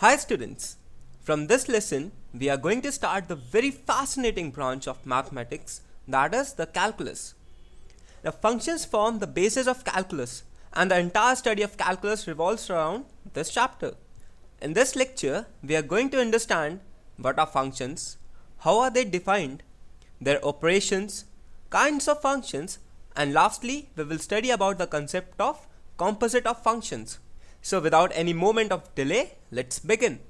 Hi students, from this lesson we are going to start the very fascinating branch of mathematics, that is the calculus. The functions form the basis of calculus and the entire study of calculus revolves around this chapter. In this lecture we are going to understand what are functions, how are they defined, their operations, kinds of functions, and lastly we will study about the concept of composite of functions. So without any moment of delay, let's begin.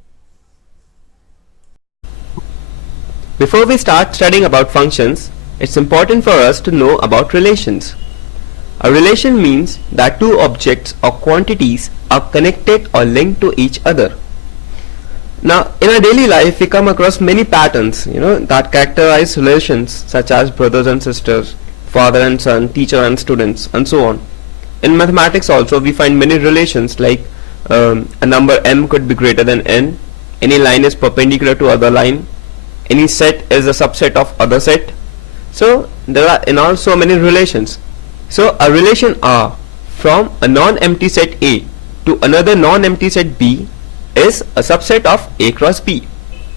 Before we start studying about functions, it's important for us to know about relations. A relation means that two objects or quantities are connected or linked to each other. Now, in our daily life, we come across many patterns, that characterize relations such as brothers and sisters, father and son, teacher and students, and so on. In mathematics also, we find many relations like a number m could be greater than n, any line is perpendicular to other line, any set is a subset of other set. So there are in all so many relations. So a relation R from a non-empty set A to another non-empty set B is a subset of A cross B.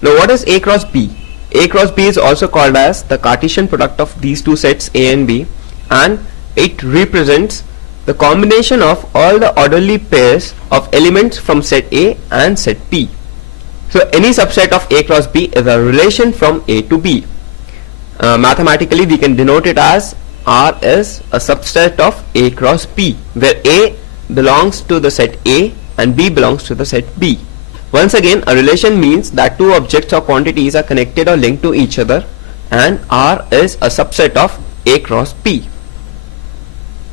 Now what is A cross B? A cross B is also called as the Cartesian product of these two sets A and B, and it represents the combination of all the orderly pairs of elements from set A and set B. So any subset of A cross B is a relation from A to B. Mathematically we can denote it as R is a subset of A cross B, where A belongs to the set A and B belongs to the set B. Once again, a relation means that two objects or quantities are connected or linked to each other, and R is a subset of A cross B.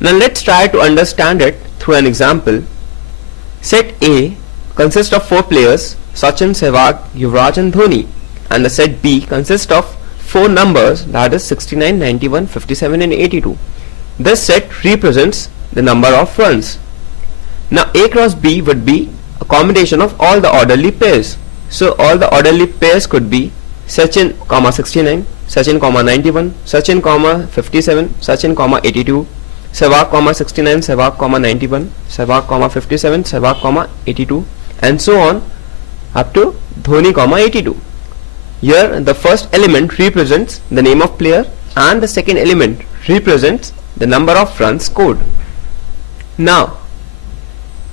Now let's try to understand it through an example. Set A consists of 4 players, Sachin, Sehwag, Yuvraj and Dhoni, and the set B consists of 4 numbers, that is 69, 91, 57 and 82. This set represents the number of runs. Now A cross B would be a combination of all the orderly pairs. So all the orderly pairs could be Sachin, 69, Sachin, 91, Sachin, 57, Sachin, 82, Sehwag, 69, Sehwag, 91, Sehwag, 57, Sehwag, 82, and so on up to Dhoni, 82. Here the first element represents the name of player and the second element represents the number of runs scored. Now,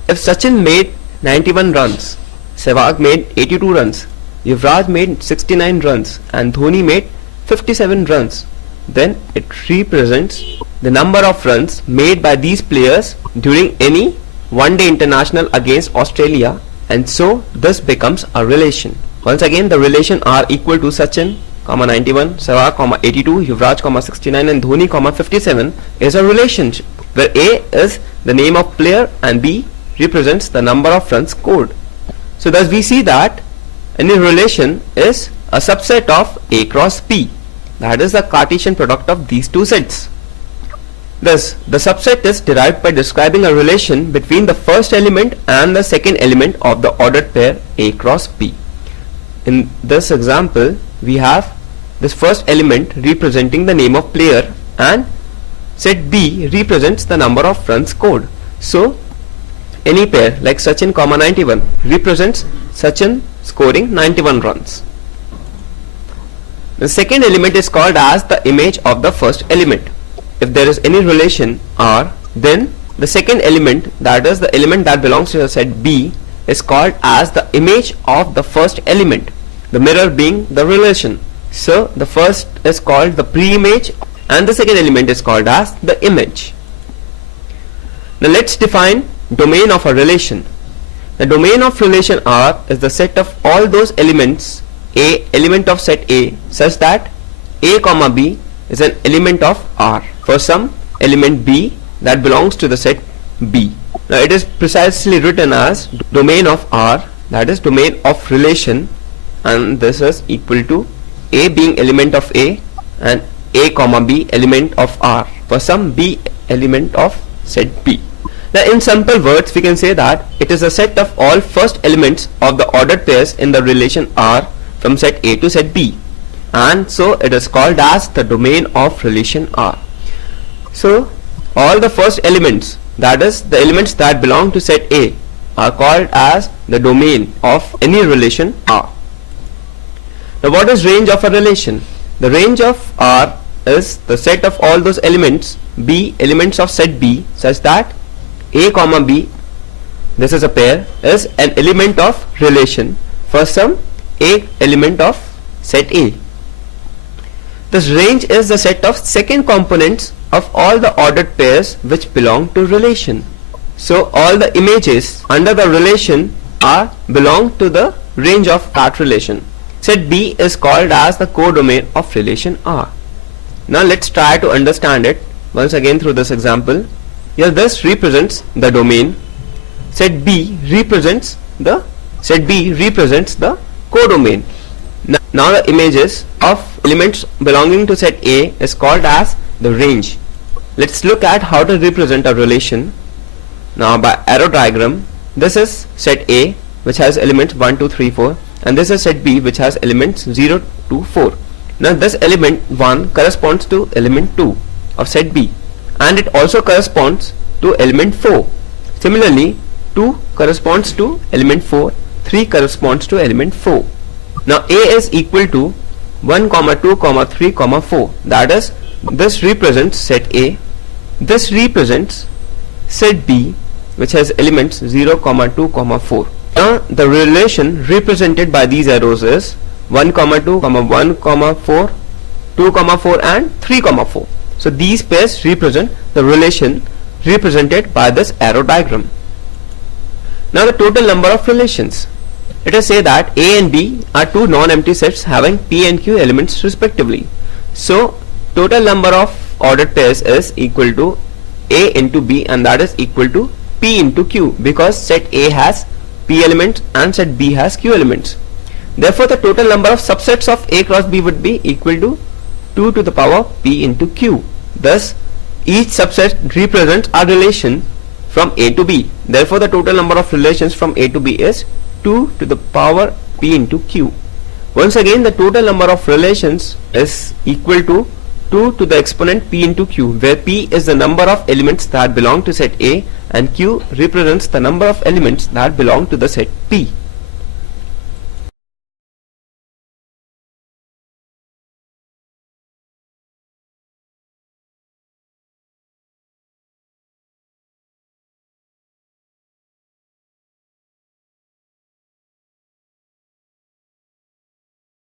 if Sachin made 91 runs, Sehwag made 82 runs, Yuvraj made 69 runs and Dhoni made 57 runs, then it represents the number of runs made by these players during any one-day international against Australia, and so this becomes a relation. Once again, the relation R equal to Sachin, 91, Sehwag, 82, Yuvraj, 69 and Dhoni, 57 is a relationship where A is the name of player and B represents the number of runs scored. So thus we see that any relation is a subset of A cross B. That is the Cartesian product of these two sets. Thus, the subset is derived by describing a relation between the first element and the second element of the ordered pair A cross B. In this example, we have this first element representing the name of player and set B represents the number of runs scored. So, any pair like Sachin, 91 represents Sachin scoring 91 runs. The second element is called as the image of the first element. If there is any relation R, then the second element, that is the element that belongs to the set B, is called as the image of the first element, the mirror being the relation. So the first is called the pre-image and the second element is called as the image. Now let's define domain of a relation. The domain of relation R is the set of all those elements A, element of set A, such that A, B is an element of R for some element B that belongs to the set B. Now it is precisely written as domain of R, that is domain of relation, and this is equal to A being element of A and A, B element of R for some B element of set B. Now in simple words we can say that it is a set of all first elements of the ordered pairs in the relation R from set A to set B, and so it is called as the domain of relation R. So all the first elements, that is the elements that belong to set A, are called as the domain of any relation R. Now what is range of a relation? The range of R is the set of all those elements B, elements of set B, such that A comma B, this is a pair, is an element of relation for some A element of set A. This range is the set of second components of all the ordered pairs which belong to relation. So all the images under the relation R belong to the range of that relation. Set B is called as the codomain of relation R. Now let's try to understand it once again through this example. Here this represents the domain. Set B represents the codomain. Now the images of elements belonging to set A is called as the range. Let's look at how to represent a relation. Now by arrow diagram, this is set A which has elements 1, 2, 3, 4, and this is set B which has elements 0 to 4. Now this element 1 corresponds to element 2 of set B, and it also corresponds to element 4. Similarly, 2 corresponds to element 4, 3 corresponds to element 4. Now A is equal to 1, 2, 3, 4. That is, this represents set A. This represents set B which has elements 0, 2, 4. Now the relation represented by these arrows is 1, 2, 1, 4, 2, 4 and 3, 4. So these pairs represent the relation represented by this arrow diagram. Now the total number of relations. Let us say that A and B are two non-empty sets having P and Q elements respectively. So total number of ordered pairs is equal to A into B, and that is equal to P into Q, because set A has P elements and set B has Q elements. Therefore the total number of subsets of A cross B would be equal to 2 to the power P into Q. Thus each subset represents a relation from A to B. Therefore the total number of relations from A to B is 2 to the power P into Q. Once again, the total number of relations is equal to 2 to the exponent P into Q, where P is the number of elements that belong to set A and Q represents the number of elements that belong to the set P.